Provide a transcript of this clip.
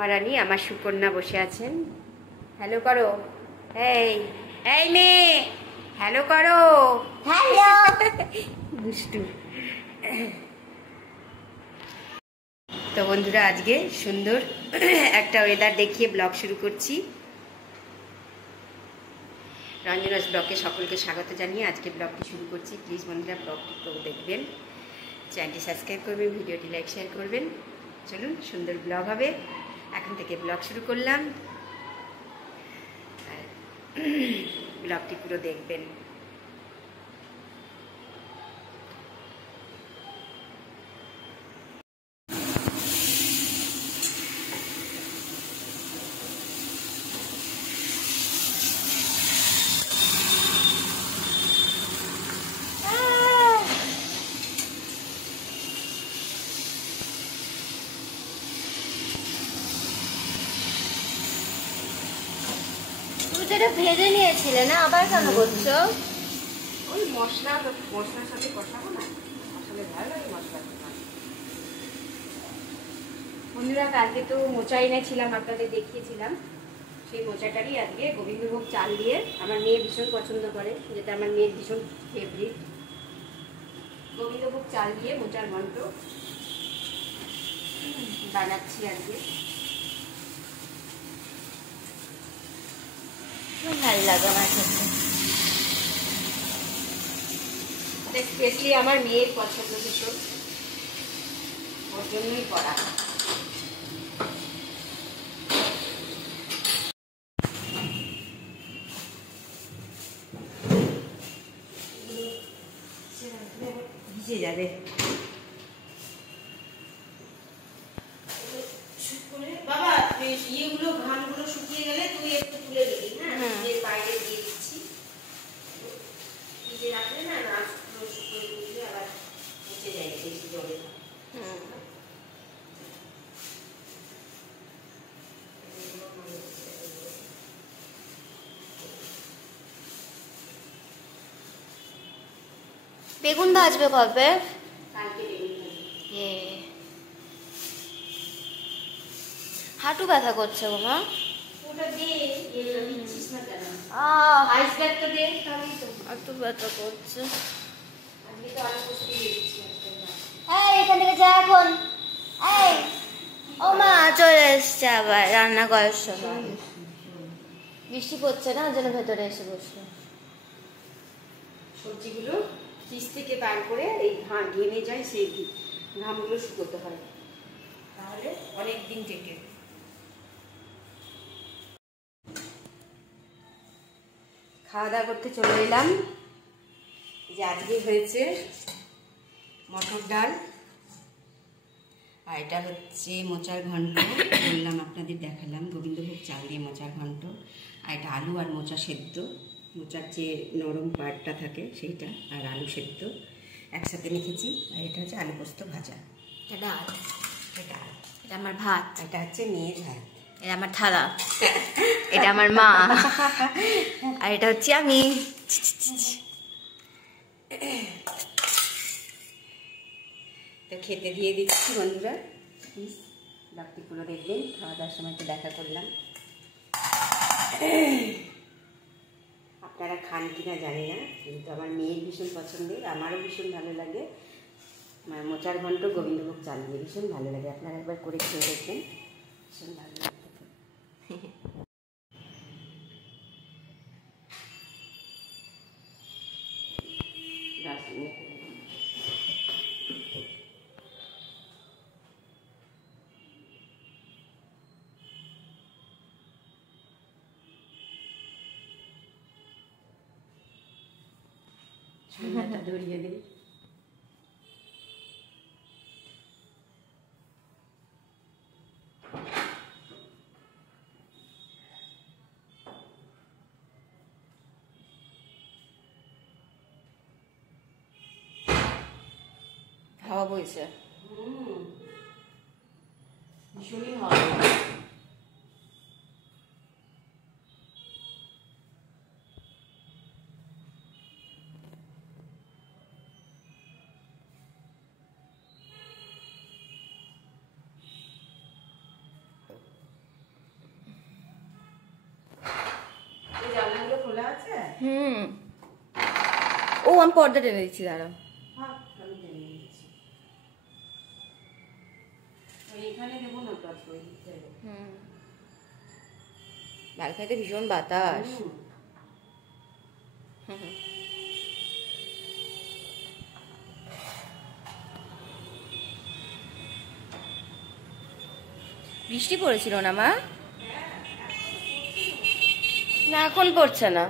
মহারানী আমার সুকন্যা বসে আছেন। হ্যালো করো, এই এই মেয়ে হ্যালো করো। হ্যালো দুষ্টু। তো বন্ধুরা, আজকে সুন্দর একটা ওয়েদার দেখিয়ে ব্লগ শুরু করছি। রঞ্জনাস ব্লগে সকলকে স্বাগত জানিয়ে আজকে ব্লগটি শুরু করছি। প্লিজ বন্ধুরা ব্লগটি তো দেখবেন, চ্যানেলটি সাবস্ক্রাইব করবেন, ভিডিওটি লাইক শেয়ার করবেন। চলুন, সুন্দর ব্লগ হবে। এখন থেকে ব্লগ শুরু করলাম, আর ব্লগটি পুরো দেখবেন। এটা ভেজে নিয়েছিলে না, আবার কেন করছো? ওই মশলার সাথে কষাবো না, আসলে ভালো লাগে মশলা। বন্ধুরা, কালকে তো মোচা এনেছিলাম, আপনাদের দেখিয়েছিলাম। সেই মোচাটারই আজকে গোবিন্দভোগ চাল দিয়ে, আমার মেয়ে ভীষণ পছন্দ করে, যেটা আমার মেয়ের ভীষণ ফেভারিট। গোবিন্দভোগ চাল দিয়ে মোচার ঘন্ট বানাচ্ছি আজকে। ভালো লাগে আমার খেতে। স্পেশালি আমার মেয়ের পছন্দ ভীষণ, ওর জন্যই করা। ভিজে যাবে। বাবা, ইয়েগুলো ঘামগুলো শুকিয়ে গেলে তুই একটু তুলে নিবি। হ্যাঁ, বাইরে দিয়ে দিচ্ছি। ভিজে রাখলে না, নাচগুলো শুকিয়ে দিলে আবার পচে যায় বেশি জলে। বেগুন ভাজবে কবে? কালকে বেগুন। হাঁটু ব্যথা করছে গো মা। ওটা দে, এটা দিচ্ছিস না কেন? আইস ব্যাগটা দে, তাহলেই তো। হাঁটু ব্যথা করছে। আজকে তো আলু পোস্ত দিয়ে দিচ্ছি। এই এখান থেকে যা এখন। এই ও মা চলে এসছে আবার রান্না করার সময়। বৃষ্টি পড়ছে না, ওর জন্য ভেতরে এসে বসলো। সবজিগুলো ফ্রিজ থেকে বার করে এই ঘেমে যায়, সেই ঘামগুলো শুকোতে হয়, তাহলে অনেক দিন টেকে। খাওয়া দাওয়া করতে চলে এলাম। যে আজকে হয়েছে মটর ডাল, আর এটা হচ্ছে মোচার ঘন্ট। বললাম আপনাদের, দেখালাম গোবিন্দভোগ চাল দিয়ে মোচার ঘন্ট। আর এটা আলু আর মোচা সেদ্ধ, মোচার যে নরম পাটটা থাকে সেইটা, আর আলু সেদ্ধ একসাথে মেখেছি। আর এটা হচ্ছে আলু পোস্ত ভাজা। এটা ডাল, এটা এটা আমার ভাত, এটা হচ্ছে মেয়ের ভাত, এটা আমার থালা, এটা আমার মা, আর এটা হচ্ছে আমি। তো খেতে দিয়ে দিচ্ছি বন্ধুরা। প্লিজ ব্লগটি পুরো দেখবেন। খাওয়া দাওয়ার সময় তো দেখা করলাম। আপনারা খান কিনা জানি না, কিন্তু আমার মেয়ের ভীষণ পছন্দের, আমারও ভীষণ ভালো লাগে। আমার মোচার ঘন্ট গোবিন্দভোগ চাল দিয়ে ভীষণ ভালো লাগে। আপনারা একবার করে খেয়ে দেখবেন, ভীষণ ভালো লাগে। ঠান্ডাটা ধরিয়ে দিই। হাওয়া বইছে। ভীষণই হাওয়া। ও আমি পর্দা টেনে দিচ্ছি, দাঁড়াও। আমি টেনে নিচ্ছি। এখানে দেবো না তো আজকে, ওই দিকটায় দেবো। ব্যালকনিতে ভীষণ বাতাস। বৃষ্টি পড়েছিল না মা? না এখন পড়ছে না।